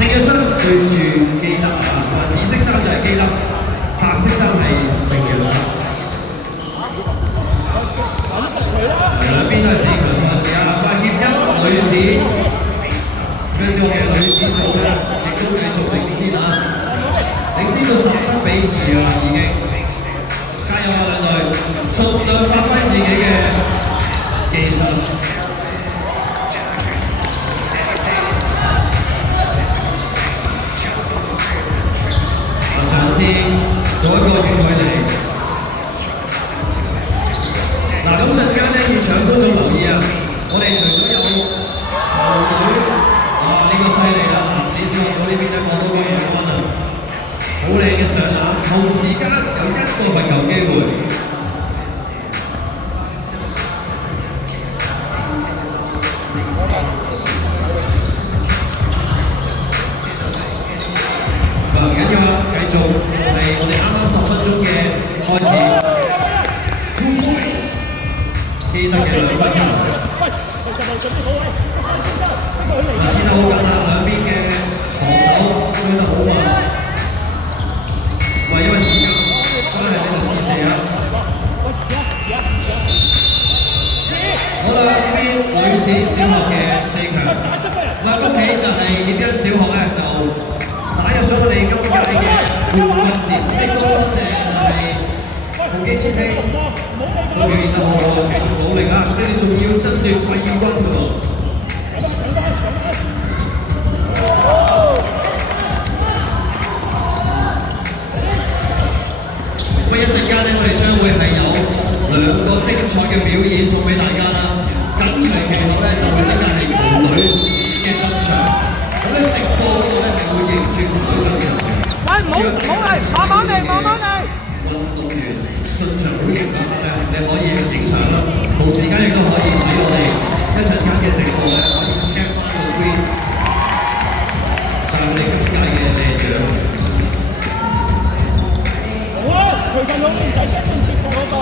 聖約瑟對住基德啊，紫色衫就係基德，白色衫係聖約瑟。兩邊都係4強賽事啊！快協一女子，咩小學嘅女子組咧，亦都繼續領先啊！領先到17-2啊，已經。加油啊，兩隊，盡量發揮自己嘅技術。嘗試做一個短距離。嗱，咁陣間咧，現場觀眾留意啊！我哋除咗有球隊啊，呢個犀利啦！男子小學組呢邊咧，我都講有安啊，好靚嘅上籃，同時間有1個罰球機會。唔緊要啊，繼續係我哋啱啱10分鐘嘅開始。記得嘅2分球。嗱，先得好緊啊，兩邊嘅防守追得好啊！唔係因為時間，都係俾個試射啊！好啦，呢邊女子小學嘅4強，嗱，恭喜就係協恩小學咧就打入咗我哋今屆嘅冠軍戰，亦都多謝就係浩基千禧都表現得好好，繼續努力啊！你哋仲要爭奪季軍㗎喎。咁一陣間咧，我哋將會係有2個精彩嘅表演送俾大家啦。緊隨其後咧，就會即刻係球隊嘅進場。咁咧直播嗰度咧係會迎接球隊進場嘅。喂，唔好嚟，慢慢嚟，慢慢嚟。運動員進場表現嗰刻咧，你可以影相啦，同時間亦都可以喺我哋一陣間嘅直播咧，可以 cap 翻個 screen，就係我哋今屆嘅靚獎。好啊，隨份好唔使驚直播嗰個。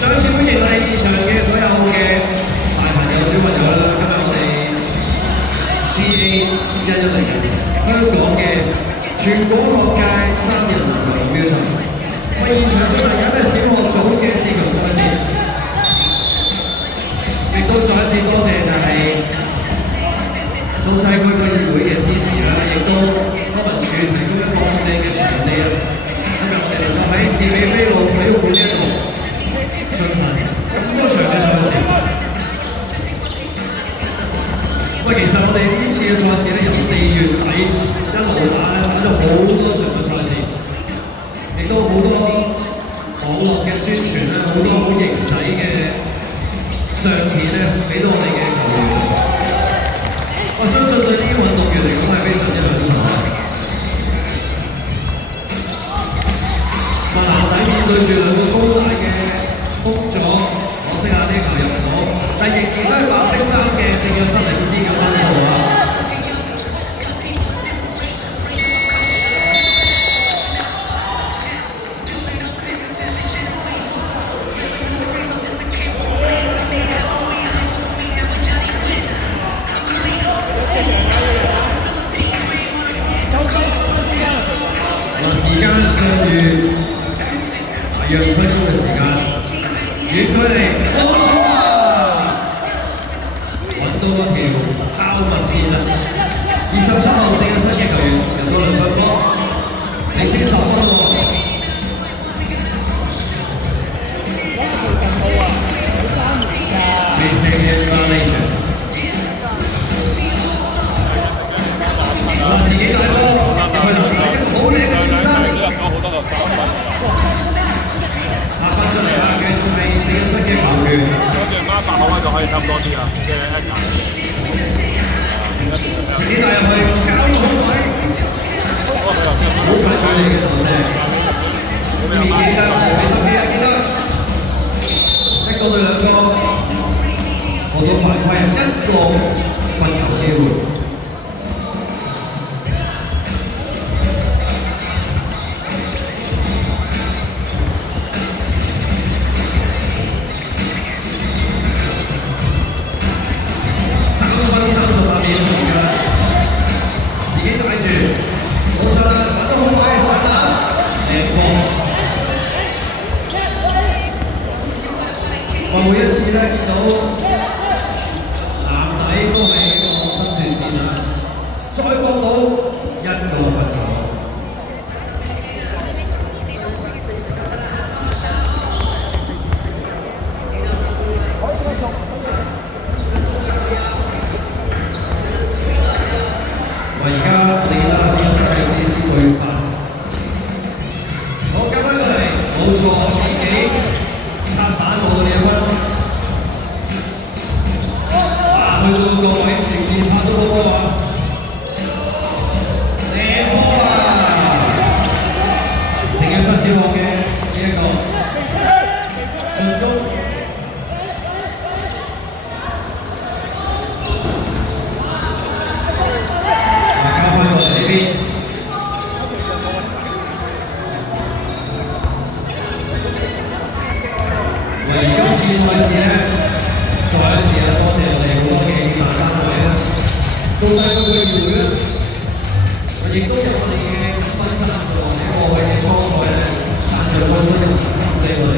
再次歡迎我哋現場嘅好多好型仔嘅相片咧，俾到我哋嘅球員。我相信對啲運動員嚟講係非常之享受。籃底面對住兩個高大嘅封咗，可惜啊呢球入唔到，但仍然都係白色衫嘅聖約瑟靈斯咁分數啊！時間上月2分鐘嘅時間，遠距離冇錯啊！揾到嗰條拋物線啦！27號聖約瑟嘅球員入到2分波，領先10分喎。自己大波，入去留意一個好靚嘅轉身。拍翻出嚟啦，繼續係聖約瑟嘅球員。跟住8號就可以差唔多啲啦，即係一層。自己帶入去，搞到好位，好近距離嘅投射。記得，你身邊啊，記得，1個對2個，我都犯規1個罰球機會。每一次咧見到籃底都係一個分段線啊，再過到1個罰球。而家我哋見到啦，聖約瑟係試試對發，好交翻過嚟，冇錯，自己插反我哋嘅分。去到個位，直接拍到嗰個啊！射波啊！聖約瑟小學嘅呢一個進攻，交翻過嚟呢邊。而今次賽事咧，再一次啊，多謝我哋好多嘅大單位啦，到晒個會員咧，亦都有我哋嘅分站或者過去嘅初賽咧，贊助咗都有實金俾我哋，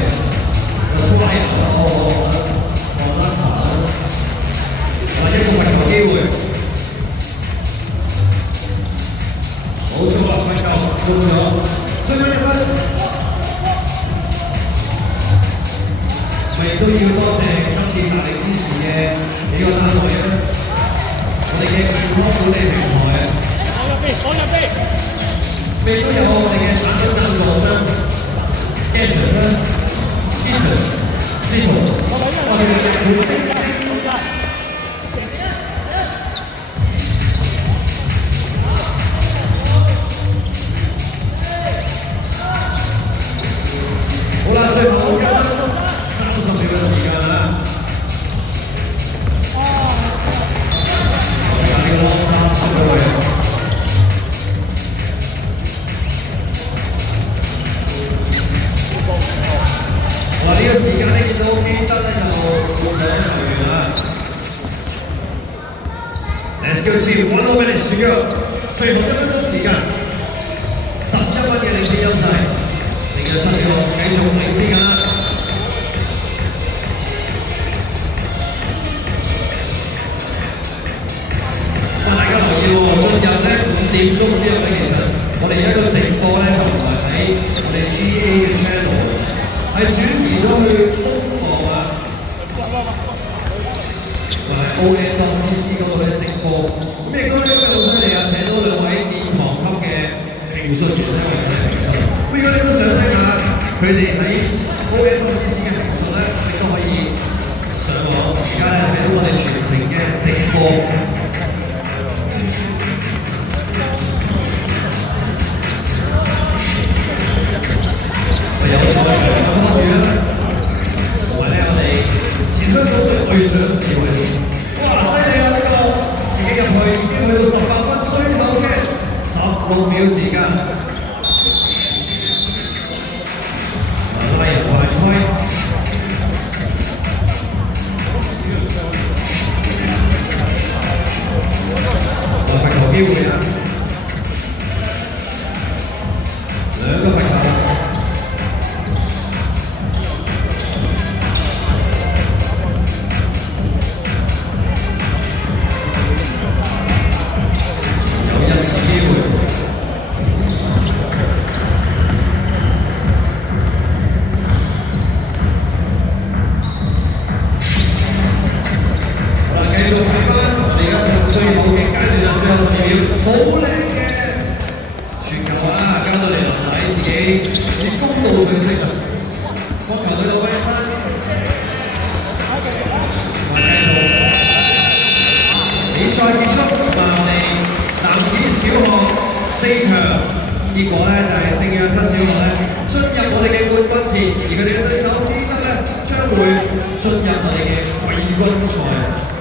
個 flyer 個letter，或者個罰球機會，冇錯啦，罰球中咗，推咗1分。亦都要多謝今次大力支持嘅幾個單位啦，我哋嘅健康管理平台啊，亦都有我哋嘅產品贊助商 Skechers 啦、Skechers、我哋嘅日本好啦，最後30秒嘅時間啦。大個30個位。呢個時間你見到基德咧就換咗球員啦。Let's go team 1 minute to go， 最後1分鐘時間，11分嘅領先優勢，聖約瑟小學繼續領先緊啦。大家留意喎，進入咧5點鐘之後咧，其實我哋而家個直播咧就唔係喺我哋 GA 嘅 channel， 係轉移咗去東網啊，同埋 ON.CC 嗰度嘅直播。咁亦都今日好犀利啊，請到2位殿堂級嘅評述員咧，為我哋評述。咁如果你都想聽下佢哋喺 ON.CC 嘅評隊長李維廉。哇！犀利啊！呢個自己入去已經去到18分，最後嘅16秒時間。拉人犯規，罰球機會啊！兩個罰球。好靚嘅傳球啊！交到嚟落底，自己以公路上升啊！個球隊到威翻，比賽結束，話我哋男子小學4強，結果咧就係聖約瑟小學咧進入我哋嘅冠軍戰，而佢哋嘅對手基德咧將會進入我哋嘅季軍賽。